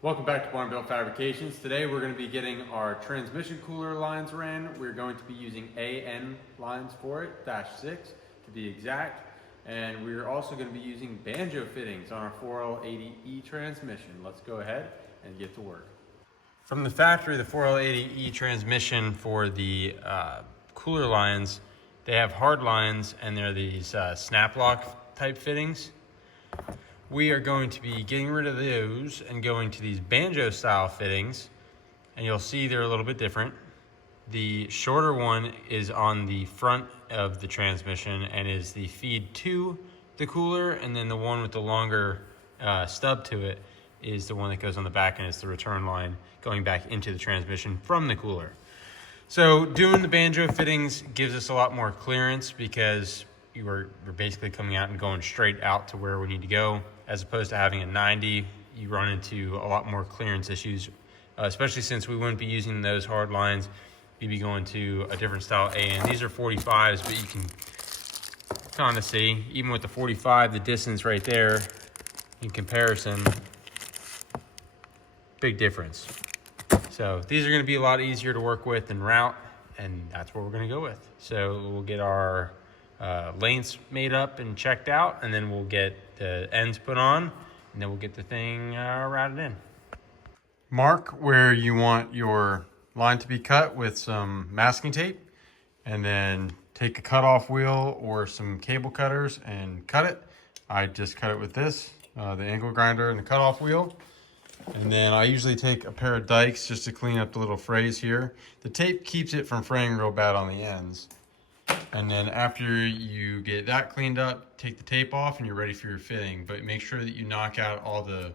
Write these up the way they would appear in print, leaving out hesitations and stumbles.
Welcome back to Built Fabrications. Today we're going to be getting our transmission cooler lines ran. We're going to be using AN lines for it, -6 to be exact. And we're also going to be using Banjo fittings on our 4L80E transmission. Let's go ahead and get to work. From the factory, the 4L80E transmission for the cooler lines, they have hard lines and they're these snap lock type fittings. We are going to be getting rid of those and going to these Banjo style fittings, and you'll see they're a little bit different. The shorter one is on the front of the transmission and is the feed to the cooler, and then the one with the longer stub to it is the one that goes on the back and is the return line going back into the transmission from the cooler. So doing the Banjo fittings gives us a lot more clearance because we're basically coming out and going straight out to where we need to go. As opposed to having a 90, you run into a lot more clearance issues, especially since we wouldn't be using those hard lines. You'd be going to a different style AN. These are 45s, but you can kind of see, even with the 45, the distance right there in comparison, big difference. So these are gonna be a lot easier to work with and route, and that's what we're gonna go with. So we'll get our lengths made up and checked out, and then we'll get the ends put on, and then we'll get the thing routed in. Mark where you want your line to be cut with some masking tape, and then take a cutoff wheel or some cable cutters and cut it. I just cut it with this, the angle grinder and the cutoff wheel. And then I usually take a pair of dikes just to clean up the little frays here. The tape keeps it from fraying real bad on the ends. And then after you get that cleaned up, take the tape off and you're ready for your fitting. But make sure that you knock out all the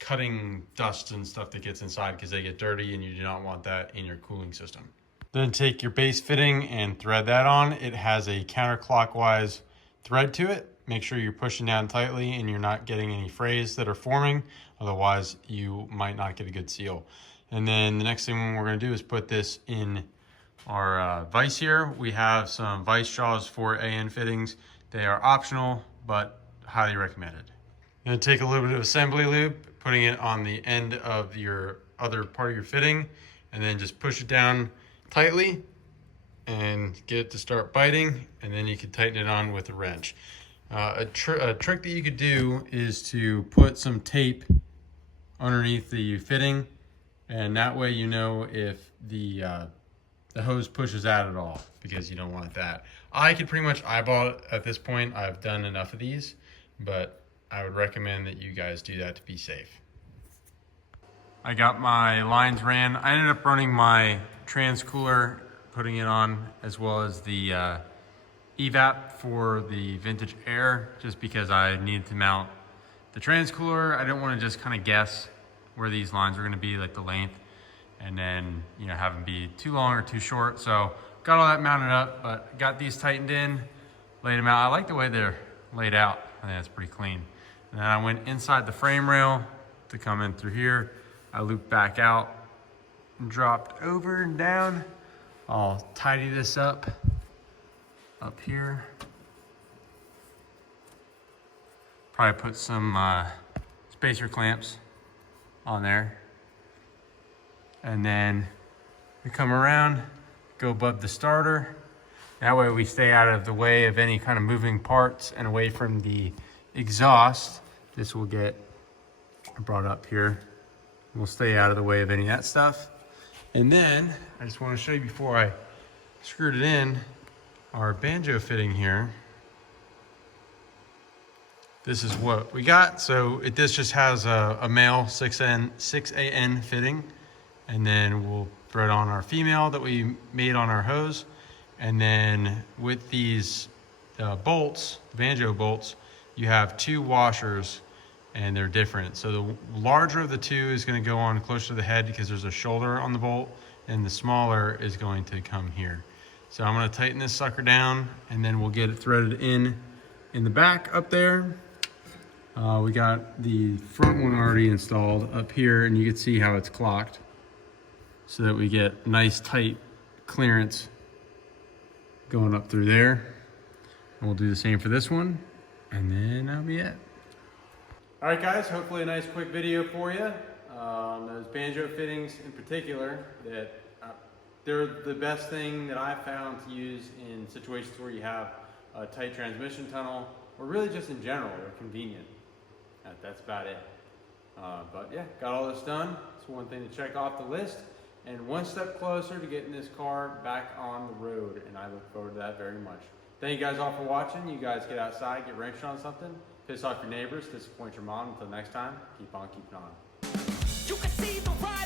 cutting dust and stuff that gets inside, because they get dirty and you do not want that in your cooling system. Then take your base fitting and thread that on. It has a counterclockwise thread to it. Make sure you're pushing down tightly and you're not getting any frays that are forming. Otherwise, you might not get a good seal. And then the next thing we're going to do is put this in our vise here. We have some vise jaws for AN fittings. They are optional, but highly recommended. I'm going to take a little bit of assembly lube, putting it on the end of your other part of your fitting, and then just push it down tightly and get it to start biting, and then you can tighten it on with a wrench. A trick that you could do is to put some tape underneath the fitting, and that way you know if the hose pushes out at all, because you don't want that. I could pretty much eyeball it at this point. I've done enough of these, but I would recommend that you guys do that to be safe. I got my lines ran. I ended up running my trans cooler, putting it on, as well as the evap for the vintage air, just because I needed to mount the trans cooler. I didn't want to just kind of guess where these lines are going to be, like the length, and then have them be too long or too short. So got all that mounted up, but got these tightened in, laid them out. I like the way they're laid out. I think that's pretty clean. And then I went inside the frame rail to come in through here. I looped back out and dropped over and down. I'll tidy this up here. Probably put some spacer clamps on there. And then we come around, go above the starter. That way we stay out of the way of any kind of moving parts and away from the exhaust. This will get brought up here. We'll stay out of the way of any of that stuff. And then I just want to show you, before I screwed it in, our Banjo fitting here. This is what we got. So this just has a male 6AN fitting. And then we'll thread on our female that we made on our hose. And then with these bolts, the Banjo bolts, you have two washers and they're different. So the larger of the two is going to go on closer to the head because there's a shoulder on the bolt, and the smaller is going to come here. So I'm going to tighten this sucker down, and then we'll get it threaded in the back up there. We got the front one already installed up here, and you can see how it's clocked, so that we get nice tight clearance going up through there. And we'll do the same for this one, and then that'll be it. All right, guys, hopefully a nice quick video for you. Those Banjo fittings in particular, that they're the best thing that I've found to use in situations where you have a tight transmission tunnel, or really just in general, they're convenient. That's about it. But yeah, got all this done. It's one thing to check off the list, and one step closer to getting this car back on the road, and I look forward to that very much. Thank you guys all for watching. You guys get outside, get wrenched on something, piss off your neighbors, disappoint your mom. Until next time, keep on keeping on. You can see the ride.